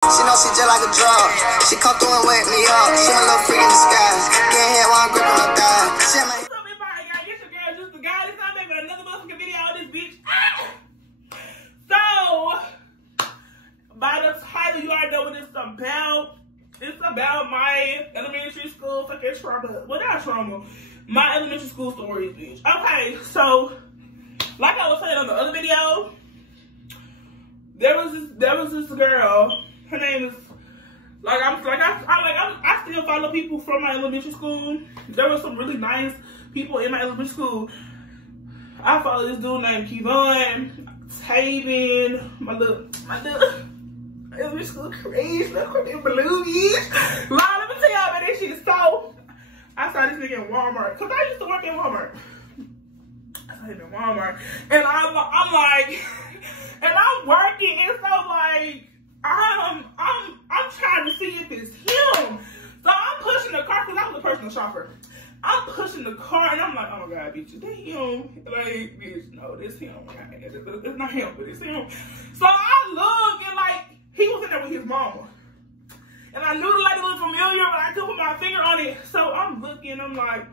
She know she just like a drug. She come through and wake me up. She my little freak in the sky. Getting hit while I'm gripping her thigh. What's up, everybody? I guess your girl just the guy. This time baby another motherfucking video on this bitch. So, by the title, you already know what it's about. It's about my elementary school fucking trauma. Well, not trauma. My elementary school stories, bitch. Okay, so like I was saying on the other video, there was this girl. Her name is I still follow people from my elementary school. There were some really nice people in my elementary school. I follow this dude named Kevon, Taven, my little elementary school crazy, little balloonies. Wow, let me tell y'all about this shit. So I saw this nigga in Walmart, cause I used to work in Walmart. I saw him in Walmart, and I'm like, and I'm working, and so like, I'm trying to see if it's him. So I'm pushing the car, cause I was a personal shopper. I'm pushing the car, and I'm like, oh my god, bitch, is that him? Like, bitch, no, this him. It's not him, but it's him. So I look, and like, he was in there with his mama. And I knew the lady looked familiar, but I couldn't put my finger on it. So I'm looking, I'm like,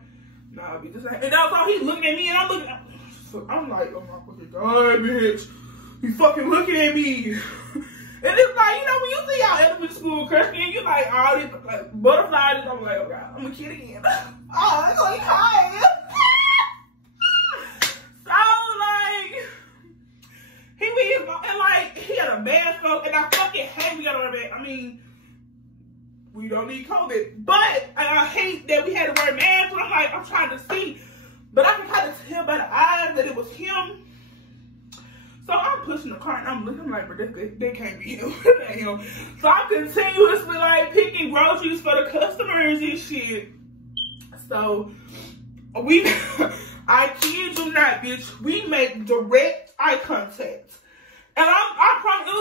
nah, bitch, this ain't. And that's how he's looking at me, and I'm looking. So I'm like, oh my fucking god, bitch. He's fucking looking at me. And it's like, you know, when you see y'all elementary school crushing, you like all these like butterflies. I'm like, oh god, I'm a kid again. Oh, that's what he crying. So like, he was, and like, he had a mask on, and I fucking hate we got on that. I mean, we don't need COVID, but I hate that we had to wear masks. And I'm like, I'm trying to see, but I can kind of tell by the eyes that it was him. So I'm pushing the car, and I'm looking like, bro, that can't be him. That ain't him. So I'm continuously like picking groceries for the customers and shit. So I kid you not, bitch, we make direct eye contact. And I promise it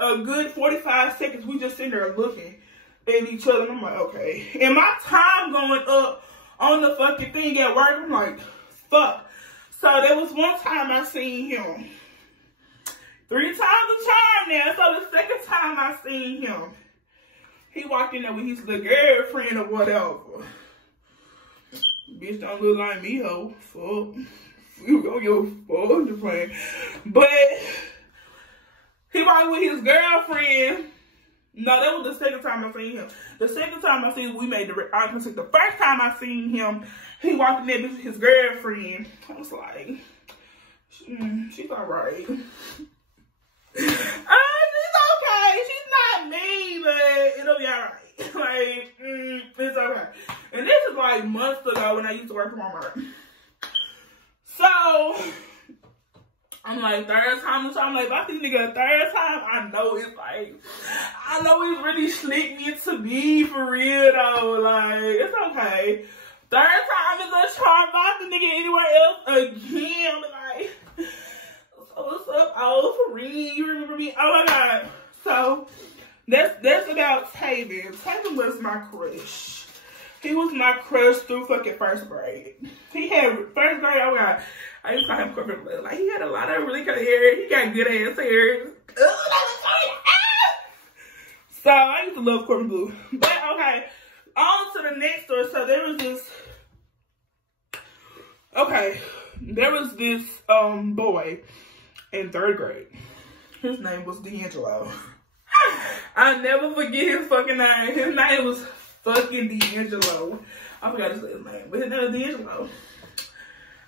was a good 45 seconds. We just sitting there looking at each other, and I'm like, okay. And my time going up on the fucking thing at work, I'm like, fuck. So there was one time I seen him. 3 times a charm now. So the second time I seen him, he walked in there with his little girlfriend or whatever. Bitch don't look like me, ho. Fuck. You go your fuck, just playing. But he walked with his girlfriend. No, that was the second time I seen him. The second time I seen him, we made direct eye contact. The first time I seen him, he walked in there with his girlfriend. I was like, she's all right. She's okay. She's not me, but it'll be all right. Like, it's okay. And this is like months ago when I used to work at Walmart. So I'm like, third time, so I'm like, if I see nigga a third time, I know it's really slick into me for real though. Like, it's okay. Third time is a charm. If I see nigga anywhere else again, I'm like, so what's up? Oh, for real? You remember me? Oh my god. So that's about Taven. Taven was my crush. He was my crush through fucking first grade. He had first grade, oh my god. I used to call him corporate blood. Like, he had a lot of really good hair. He got good ass hair. So I used to love corporate blue. But okay, on to the next story. So there was this boy in 3rd grade. His name was D'Angelo. I'll never forget his fucking name. His name was fucking D'Angelo. I forgot his name, but his name was D'Angelo.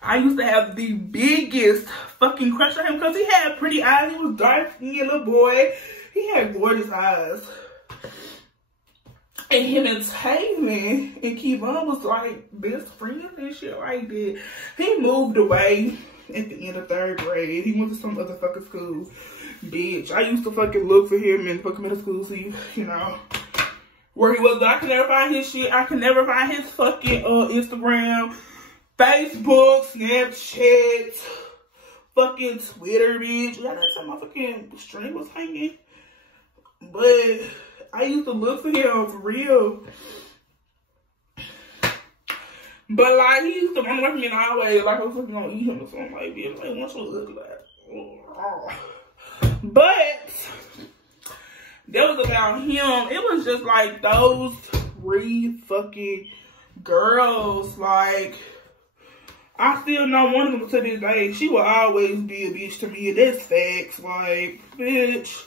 I used to have the biggest fucking crush on him because he had pretty eyes. He was dark-skinned little boy. He had gorgeous eyes. And him and Taven and Kevon was like best friends and shit like that. He moved away at the end of 3rd grade. He went to some other fucking school. Bitch, I used to fucking look for him and fuck him in the school, see, you know, where he was. I could never find his shit. I could never find his fucking Instagram, Facebook, Snapchat, fucking Twitter, bitch. I didn't tell my fucking string was hanging. But I used to look for him for real. But like, he used to run away from me in the highway like I was fucking gonna eat him or something like that. Like, once I look like, but that was about him. It was just like those 3 fucking girls. Like, I still know one of them to this day. She will always be a bitch to me. That's facts. Like, bitch.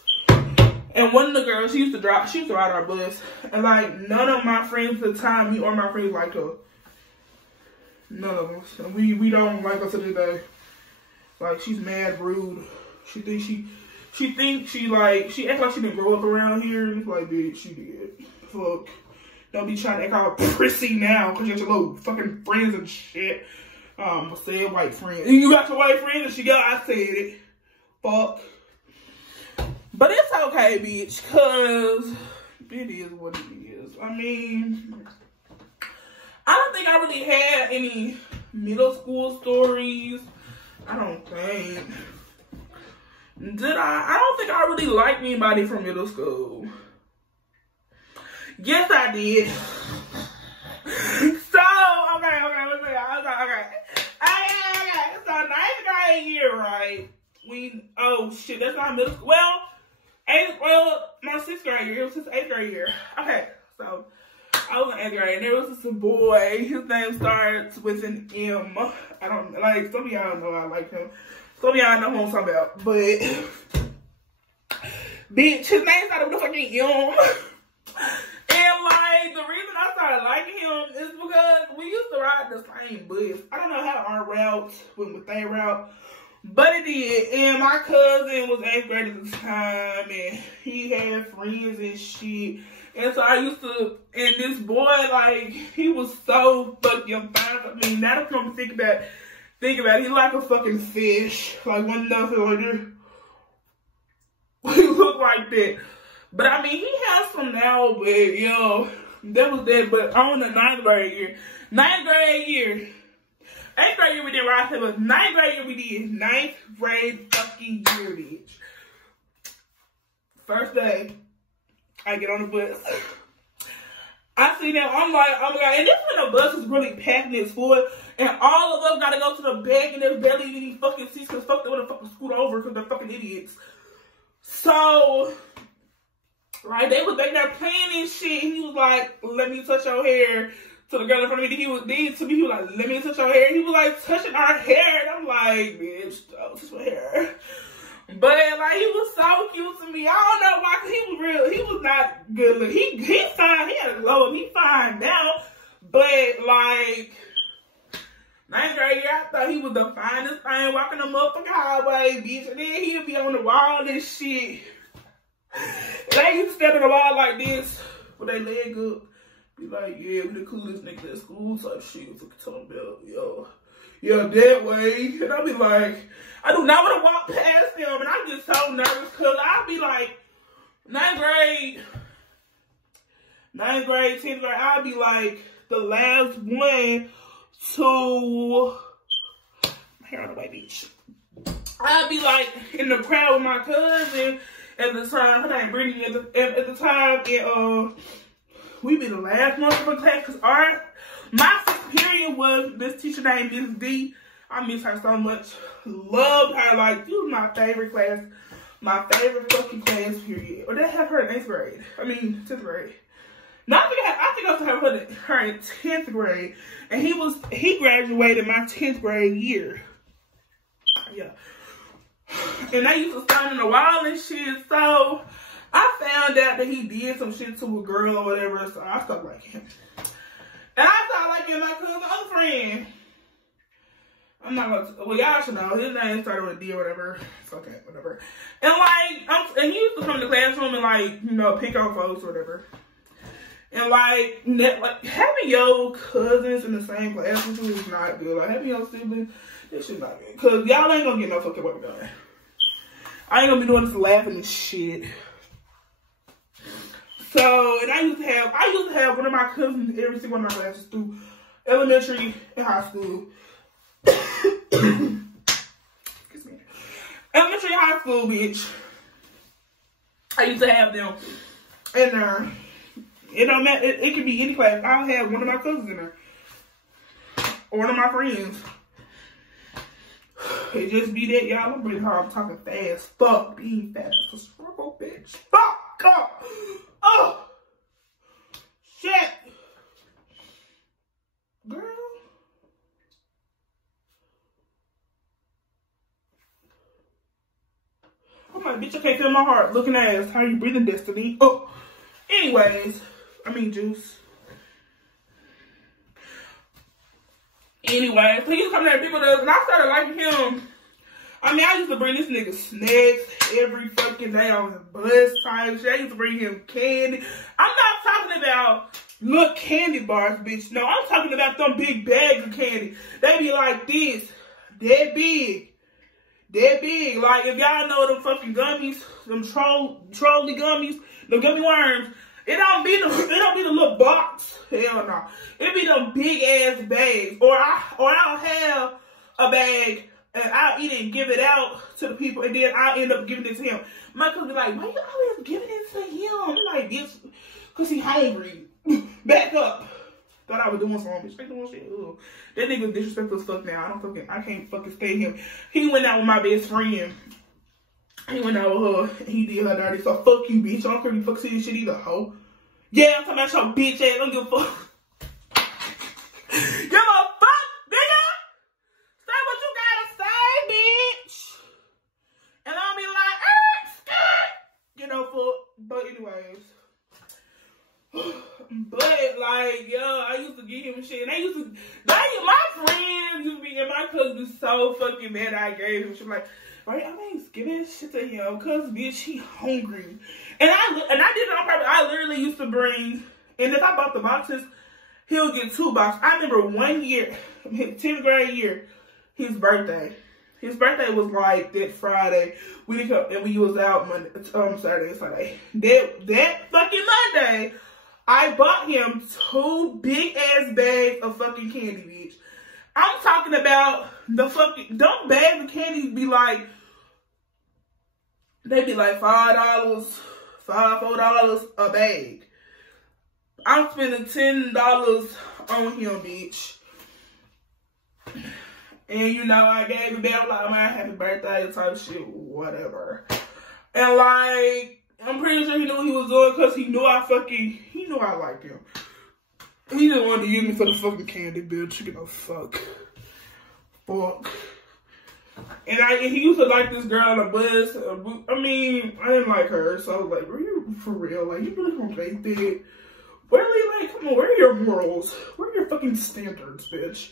And one of the girls, she used to ride our bus. And like, none of my friends at the time, me or my friends liked her. None of us. And we don't like her to this day. Like, she's mad rude. She thinks she acts like she didn't grow up around here. And it's like, bitch, she did. Fuck. Don't be trying to act all prissy now because you're your little fucking friends and shit. I said white friends. You got your white friends and she got, I said it. Fuck. But it's okay, bitch, because it is what it is. I mean, I don't think I really had any middle school stories. I don't think. Did I? I don't think I really liked anybody from middle school. Yes, I did. So, okay. So, 9th grade year, right? Oh shit, that's not middle school. Well, my 6th grade year. It was his 8th grade year. Okay, so I was in 8th grade, and there was this boy. His name starts with an M. I don't like. Some of y'all know I like him. Some of y'all know who I'm talking about. But bitch, his name started with a fucking M. And like the reason I started liking him is because we used to ride the same bus. I don't know how our routes went with their route. But it did, and my cousin was 8th grade at the time, and he had friends and shit. And so I used to, and this boy, like, he was so fucking fine. I mean, now that I'm think about it, he's like a fucking fish. Like, one nothing like this. He looked like that. But I mean, he has some now, but yo, that was that. But on the 9th grade year, 8th grade year we did ride together. 9th grade year we did. 9th grade fucking year, bitch. First day, I get on the bus. I see them. I'm like, oh my god. And this when the bus is really packed and it's full. And all of us gotta go to the back and there's barely any fucking seats because fuck they wanna fucking scoot over because they're fucking idiots. So, right, they was back there playing and shit. He was like, let me touch your hair. To the girl in front of me, he was like, let me touch your hair. He was like touching our hair. And I'm like, bitch, don't touch my hair. But like, he was so cute to me. I don't know why, cause he was not good looking. He's fine. He had a glow up. He fine now. But like, 9th grade year, I thought he was the finest thing walking the motherfucking highway, bitch. And then he'd be on the wall and shit. They used to stand on the wall like this with their leg up. Be like, yeah, we the coolest niggas at school type shit. What you talking about? Yo, yeah, that way. And I'll be like, I do not want to walk past them. And I'm just so nervous because I'll be like, 9th grade, 10th grade, I'll be like the last one to, hair on the way, bitch. I'll be like in the crowd with my cousin at the time. Her name Brittany at the time. And, we be the last one for class because my 6th period was this teacher named Miss D. I miss her so much. Loved her. Like, she was my favorite class. My favorite fucking class period. Or did I have her in 8th grade? I mean, 10th grade. No, I think I also have her in 10th grade. And he graduated my 10th grade year. Yeah. And they used to stand in the wall and shit, so I found out that he did some shit to a girl or whatever, so I stopped liking him. And I started liking my cousin's other friend. I'm not gonna, well, y'all should know, his name started with D or whatever. It's okay, whatever. And like, and he used to come to the classroom and like, you know, pick on folks or whatever. And like having your cousins in the same class with you is not good. Like having your siblings, that shit not good. Cause y'all ain't gonna get no fucking work done. I ain't gonna be doing this laughing and shit. So, and I used to have one of my cousins in every single one of my classes through elementary and high school. Excuse me. Elementary and high school, bitch. I used to have them in there. It don't matter. It could be any class. I'll have one of my cousins in there. Or one of my friends. It just be that, y'all. I'm really hard. I'm talking fast. Fuck. Being fast is a struggle, bitch. Fuck. God. Oh, shit. Girl. I'm like, bitch, I can't feel my heart. Looking ass. How you breathing, Destiny? Oh. Anyways. Juice. Anyway, so he was coming at people that, and I started liking him. I used to bring this nigga snacks every fucking day on his bus time. I used to bring him candy. I'm not talking about little candy bars, bitch. No, I'm talking about them big bags of candy. They be like this, that big. That big. Like, if y'all know them fucking gummies, them trolley gummies, them gummy worms, it don't be the little box. Hell no. It be them big ass bags. Or I'll have a bag and I'll eat it and give it out to the people, and then I'll end up giving it to him. My cousin be like, why you always giving it to him? I'm like, this, cause he hungry. Back up. Thought I was doing something. Bitch, doing shit. Ugh. That nigga disrespectful as fuck now. I can't fucking stand him. He went out with my best friend. He went out with her. He did her dirty. So fuck you, bitch. I don't care if you fuck see this shit either, hoe. Yeah, I'm talking about your bitch ass. I don't give a fuck. Give a fuck, nigga. Say what you gotta say, bitch. And I'll be like, you know, but anyways. But like, yo, I used to get him shit. And my friends used to be, and my cousin so fucking mad I gave him shit. Like, right, I ain't giving shit to him, cause bitch, he hungry. And I did it on purpose. I literally used to bring, and if I bought the boxes, he'll get 2 boxes. I remember one year, 10th grade year, his birthday. His birthday was like that Friday. We didn't come, and we was out Saturday and Sunday. That fucking Monday, I bought him 2 big ass bags of fucking candy, bitch. I'm talking about the fucking, them bags of candy be like, they be like $4 a bag. I'm spending $10 on him, bitch. And you know, I gave him back like, man, happy birthday type shit, whatever. And like, I'm pretty sure he knew what he was doing because he knew I liked him. He didn't want to use me for the fucking candy, bitch. You know, fuck. And he used to like this girl on the bus. I mean, I didn't like her, so I was like, were you for real? Like, you really gonna make that? Really, like, come on, where are your morals? Where are your fucking standards, bitch?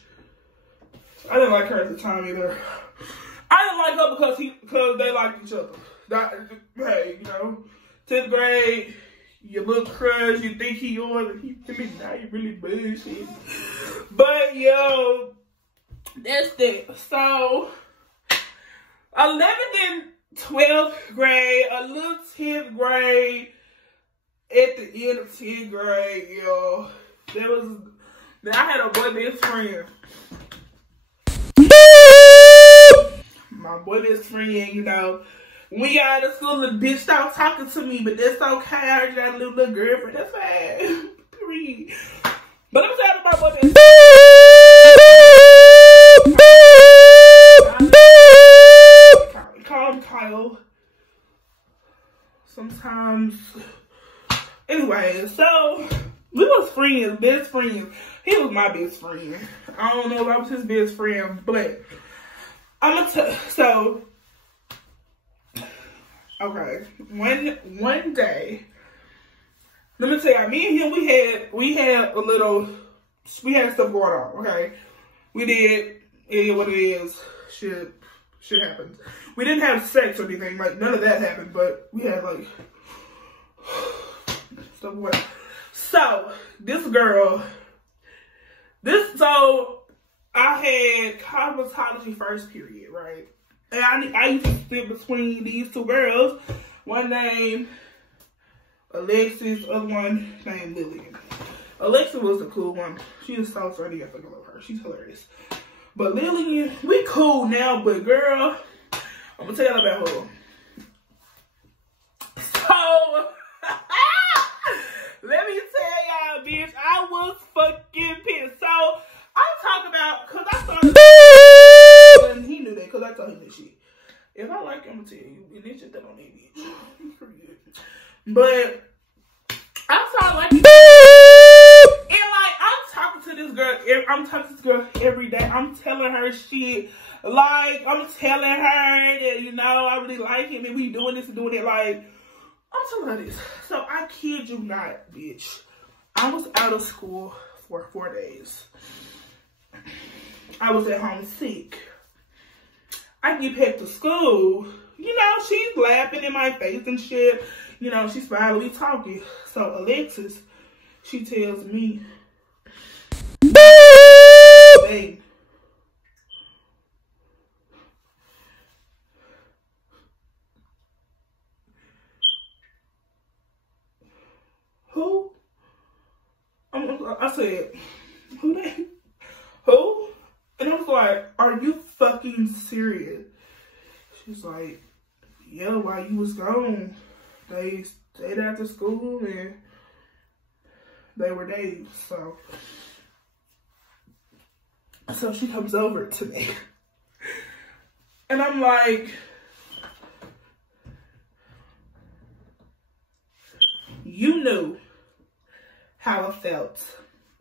I didn't like her at the time either. I didn't like her because they liked each other. Hey, you know, 10th grade, your little crush, you think he yours, and he to me now you really bullshit. But yo, that's that. So 11th and 12th grade, a little 10th grade, at the end of 10th grade, yo, I had a boy best friend. My boy best friend, you know, we got out of school, the bitch stopped talking to me, but that's okay. I already got a little girlfriend. That's fine. Period. But I'm talking about my boy best friend. Call him Kyle. Sometimes. Anyway, so we was friends, best friends. He was my best friend. I don't know if I was his best friend, but okay, one day, let me tell you, me and him, we had stuff going on, okay? We did, it is what it is, shit happens. We didn't have sex or anything, like, none of that happened, but we had, like, stuff going on. So, I had cosmetology first period, right? And I used to sit between these 2 girls. One named Alexis, other one named Lillian. Alexis was the cool one. She was so funny. I fucking love her. She's hilarious. But Lillian, we cool now, but girl, I'm gonna tell you about her. So, let me tell y'all, bitch, I was fucking pissed. So, I'm talking about, because I started, and he knew that, because I told him this shit. If I like him, I'm going to tell you, and it's just that on that bitch. But I'm talking to this girl every day. I'm telling her shit. Like, I'm telling her that, you know, I really like him and we doing this and doing it. Like, I'm telling her this. So, I kid you not, bitch. I was out of school for 4 days. I was at home sick. I get back to school. You know, she's laughing in my face and shit. You know, she's smiling, we talking. So, Alexis, she tells me, babe, who? I said, who that? Who? And I was like, are you fucking serious? She's like, yeah, while you was gone, they stayed after school and they were dates. So she comes over to me. And I'm like, you knew how I felt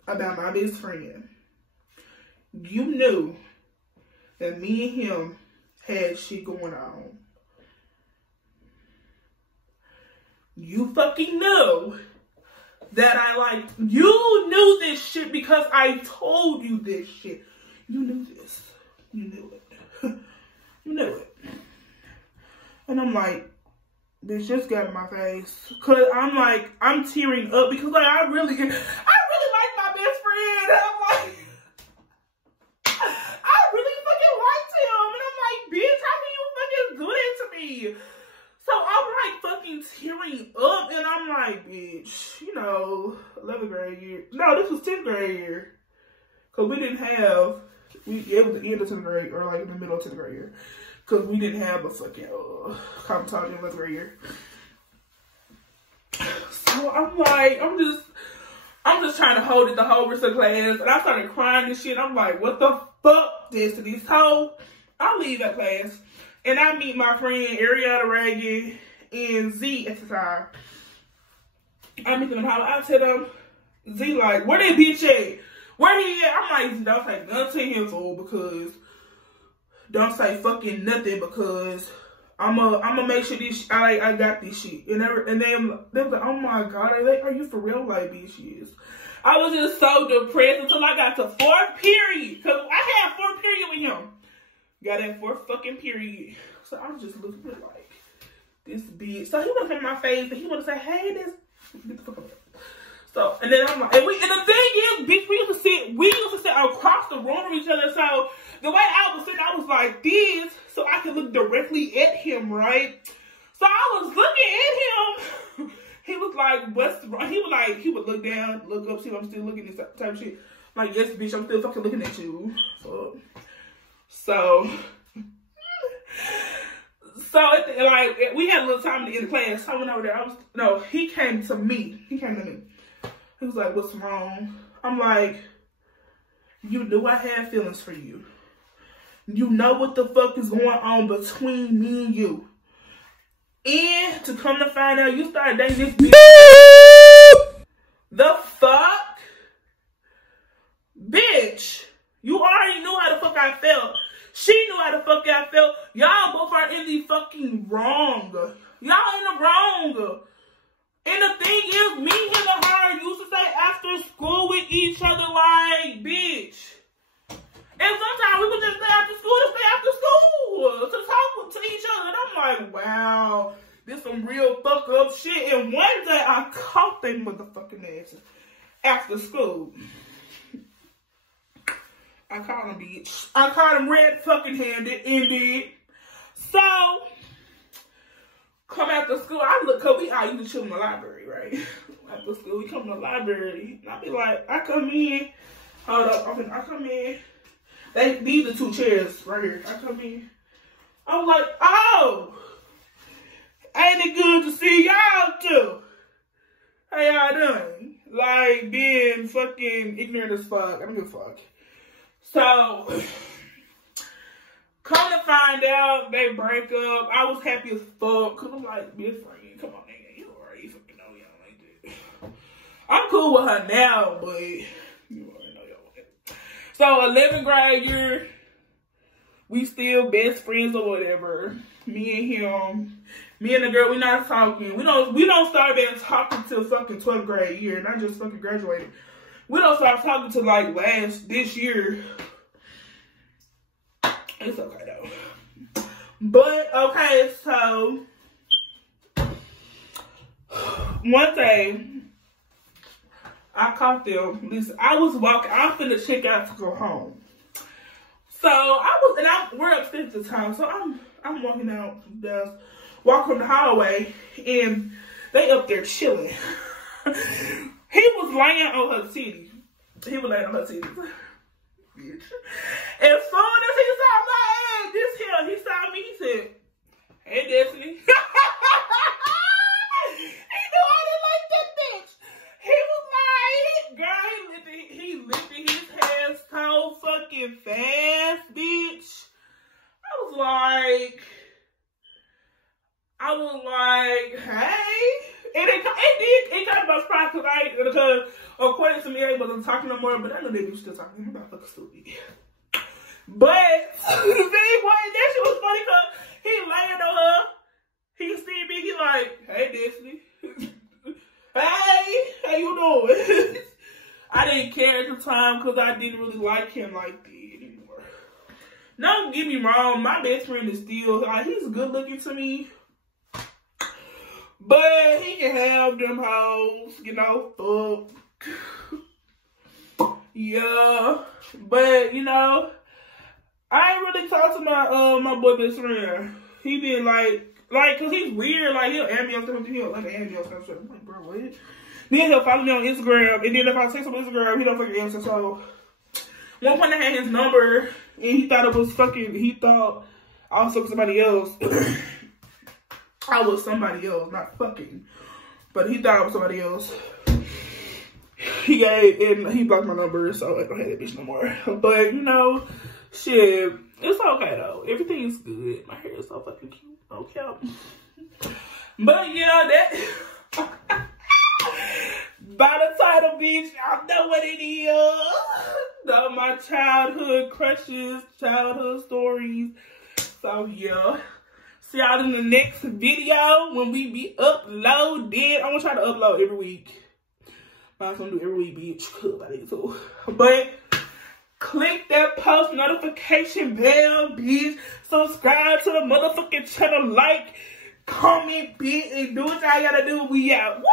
about my best friend. You knew that me and him had shit going on. You fucking knew that I liked. You knew this shit because I told you this shit. You knew this. You knew it. You knew it. And I'm like, bitch, just got in my face. Cause I'm like, I'm tearing up because like I really like my best friend. And I'm like, I really fucking liked him. And I'm like, bitch, how can you fucking do that to me? So I'm like fucking tearing up and I'm like, bitch, you know, 11th grade year. No, this was 10th grade year. Cause we didn't have, it was the end of 10th grade or like in the middle of 10th grade year. Cause we didn't have a fucking competition in 11th grade year. So I'm like, I'm just trying to hold it the whole rest of the class. And I started crying and shit. I'm like, what the fuck this to these hoes? I leave that class. And I meet my friend Ariana Reagan and Z at the time. I meet them in Holland. I tell them, Z like, where that bitch at? Where he at? I'm like, don't say nothing to him, fool, because don't say fucking nothing because I'm gonna make sure this I got this shit. And they was like, oh my god, are you for real? Like, bitch, yes. I was just so depressed until I got to 4th period. Cause I had 4th period with him. Got that 4th fucking period. So I was just looking at like this bitch. So he wanna come in my face and he wanna say, hey, this get the fuck up. So and then I'm like, and the thing is, bitch, we used to sit across the room from each other. So the way I was sitting, I was like this, so I could look directly at him, right? So I was looking at him. He was like, what's wrong? He was like, he would look down, look up, see if I'm still looking at this type of shit. I'm like, yes, bitch, I'm still fucking looking at you. So like, we had a little time in the class. I went over there. He came to me. He was like, what's wrong? I'm like, you knew I had feelings for you. You know what the fuck is going on between me and you. And to come to find out, you started dating this bitch. The fuck? Bitch, you already knew how the fuck I felt. She knew how the fuck I felt. Y'all both are in the fucking wrong. Y'all in the wrong. And the thing is, me, him, and her used to stay after school with each other like, bitch. And sometimes we would just stay after school to talk to each other. And I'm like, wow, this some real fuck up shit. And one day I caught they motherfucking asses after school. I caught him, bitch. I caught him red fucking handed, indeed. So, come after school, cause we all used to chill in the library, right? After school, we come to the library. And I be like, I come in. Hold up, I come in. These are 2 chairs right here. I come in. I'm like, oh, ain't it good to see y'all too? How y'all doing? Like, being fucking ignorant as fuck. I don't give a fuck. So, come to find out, they break up. I was happy as fuck. Cause I'm like, bitch, come on, nigga. You already fucking know y'all like that. I'm cool with her now, but you already know y'all like that. So 11th grade year, we still best friends or whatever. Me and him, me and the girl, we not talking. We don't start being talking till fucking 12th grade year, and I just fucking graduated. We don't start talking till like this year. It's okay though. But okay, so one day I caught them. Listen, I was walking. I'm finna check out to go home. So we're upstairs at the time. So I'm walking out, walking the hallway, and they up there chilling. He was laying on her titty. Bitch. As soon as he saw my ass, this here, he saw me, he said, "Hey, Destiny." He knew I didn't like that bitch. He was like, girl, he lifted his hands so fucking fast, bitch. I was like, hey. And it kind of was surprised because according to me, I wasn't talking no more, but I know they was still talking about fucking stupid. But that shit was funny because he landed on her. He see me, he like, "Hey, Destiny." "Hey, how you doing?" I didn't care at the time because I didn't really like him like that anymore. Don't get me wrong, my best friend is still, he's good looking to me. But he can have them hoes, you know, yeah. But, you know, I ain't really talked to my boy best friend. He been like, cause he's weird, like he'll add me on something, he'll like add me on something. I'm like, bro, what? Then he'll follow me on Instagram, and then if I text him on Instagram, he don't fucking answer. So one point I had his number, and he thought I was somebody else. I was somebody else, not fucking. But he thought I was somebody else. He blocked my number, so I don't have that bitch no more. But, you know, shit, it's okay though. Everything's good. My hair is so fucking cute. Okay. But, yeah, that... By the title, bitch, y'all know what it is. My childhood crushes, childhood stories. So, yeah. See y'all in the next video when we be uploaded. I'm gonna try to upload every week. I'm gonna do every week, bitch. But click that post notification bell, bitch. Subscribe to the motherfucking channel. Like, comment, bitch, and do what y'all gotta do. We out. Woo!